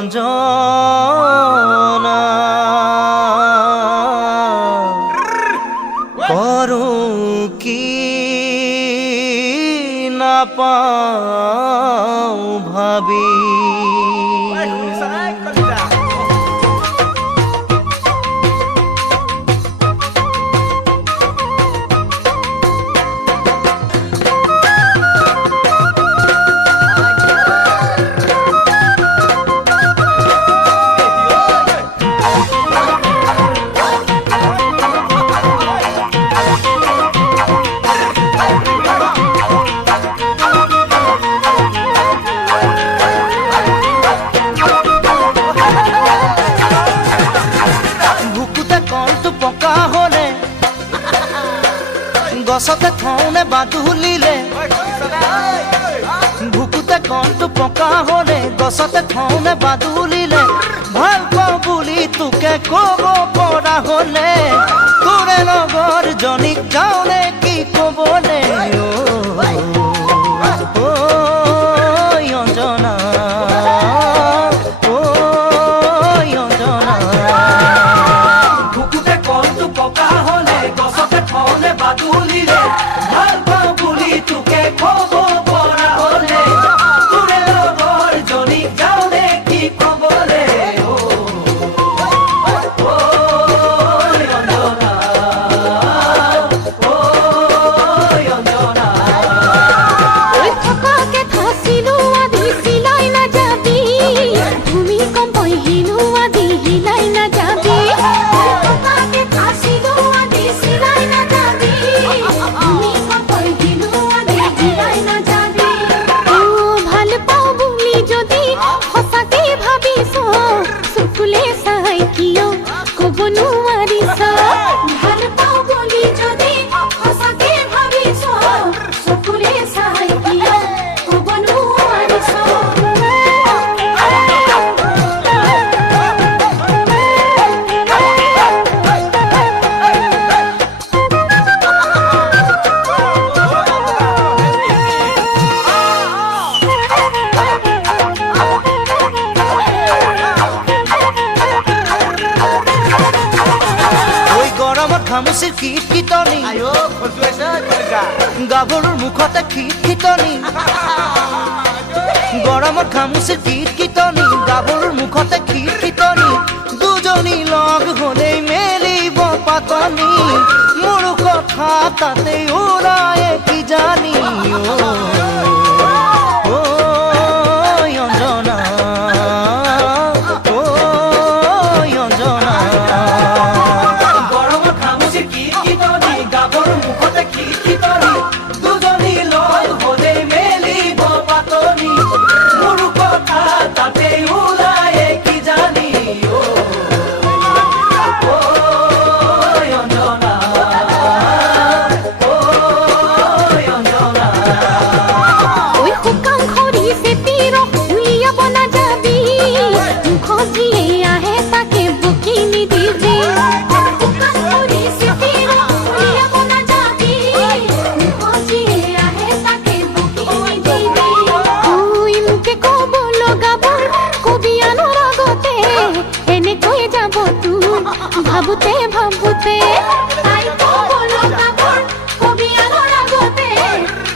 অঞ্জনা করো কি না পাও ভাবি গছতে থৌনে বাদুলিলে ভুকুতে কণ্ঠটো পকা হলে গছতে থৌনে বাদুলিলে ভাল পাওঁ বুলি তোকে কব পৰা হলে তোৰে লগৰ জনীক যাওনে কি কবলে অঞ্জনা ভুকুতে কণ্ঠটো পকা হলে গছতে থৌনে বাদুলিলে ভাল পাওঁ বুলি তোকে কব পৰা হলে তোৰে লগৰ জনীক যাওনে কি কবলে খামুচিৰ কিটকিটনি গাভৰুৰ মুখতে খিটখিটনি গৰমত খামুচিৰ কিটকিটনি গাভৰুৰ মুখতে খিটখিটনি দুজনী লগ হলেই মেলিব পাতনি মোৰ কথা তাতে উৰায় কি জানি অঞ্জনা ভাবুতে ভাবুতে তাই তো বলো কাপড় কবি আলোর আগতে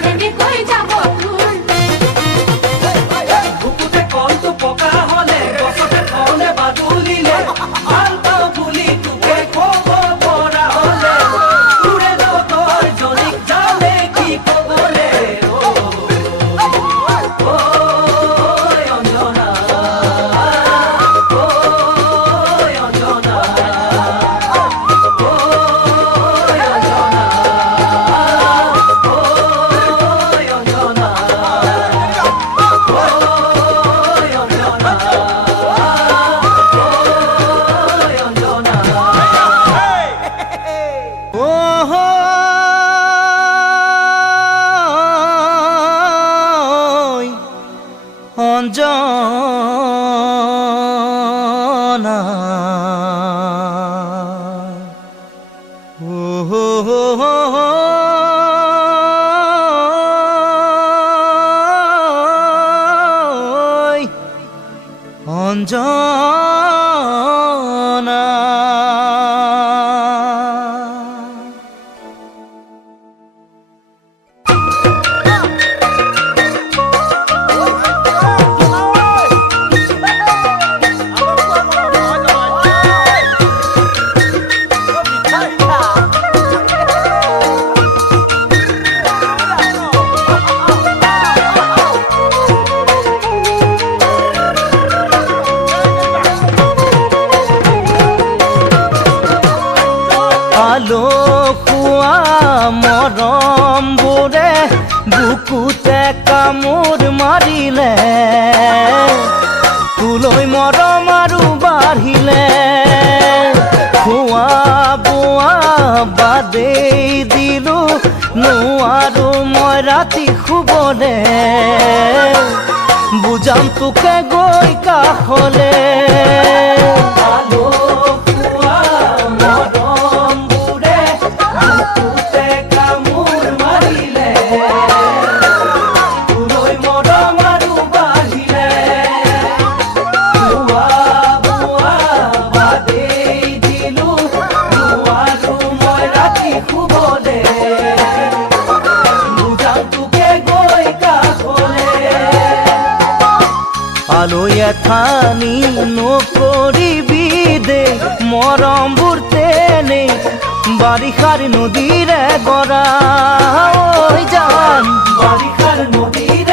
এনে কই যাব তুই ভুকুতে কণ্ঠ পকা হলে গছতে থৌনে বাদুলিলে ভাল পাওঁ বুলি তোকে কব পৰা হলে তোৰে লগৰ জনীক যাওনে কি কবলে অঞ্জনা অঞ্জনা অঞ্জনা। আলো খোৱা মৰমবোৰে বুকুতে কামোৰ মাৰিলে, তোলৈ মৰম আৰু বাঢ়িলে। খোৱা বোৱা বাদেই দিলো, নোৱাৰো মই ৰাতি শুবলে। বুজাম তোকে গৈ কাষলে। আলোয় এথানি নকৰিবি দে মৰমবোৰ তেনে, বাৰিষাৰ নদীৰে গৰা। ঐ জান বাৰিষাৰ নদীৰ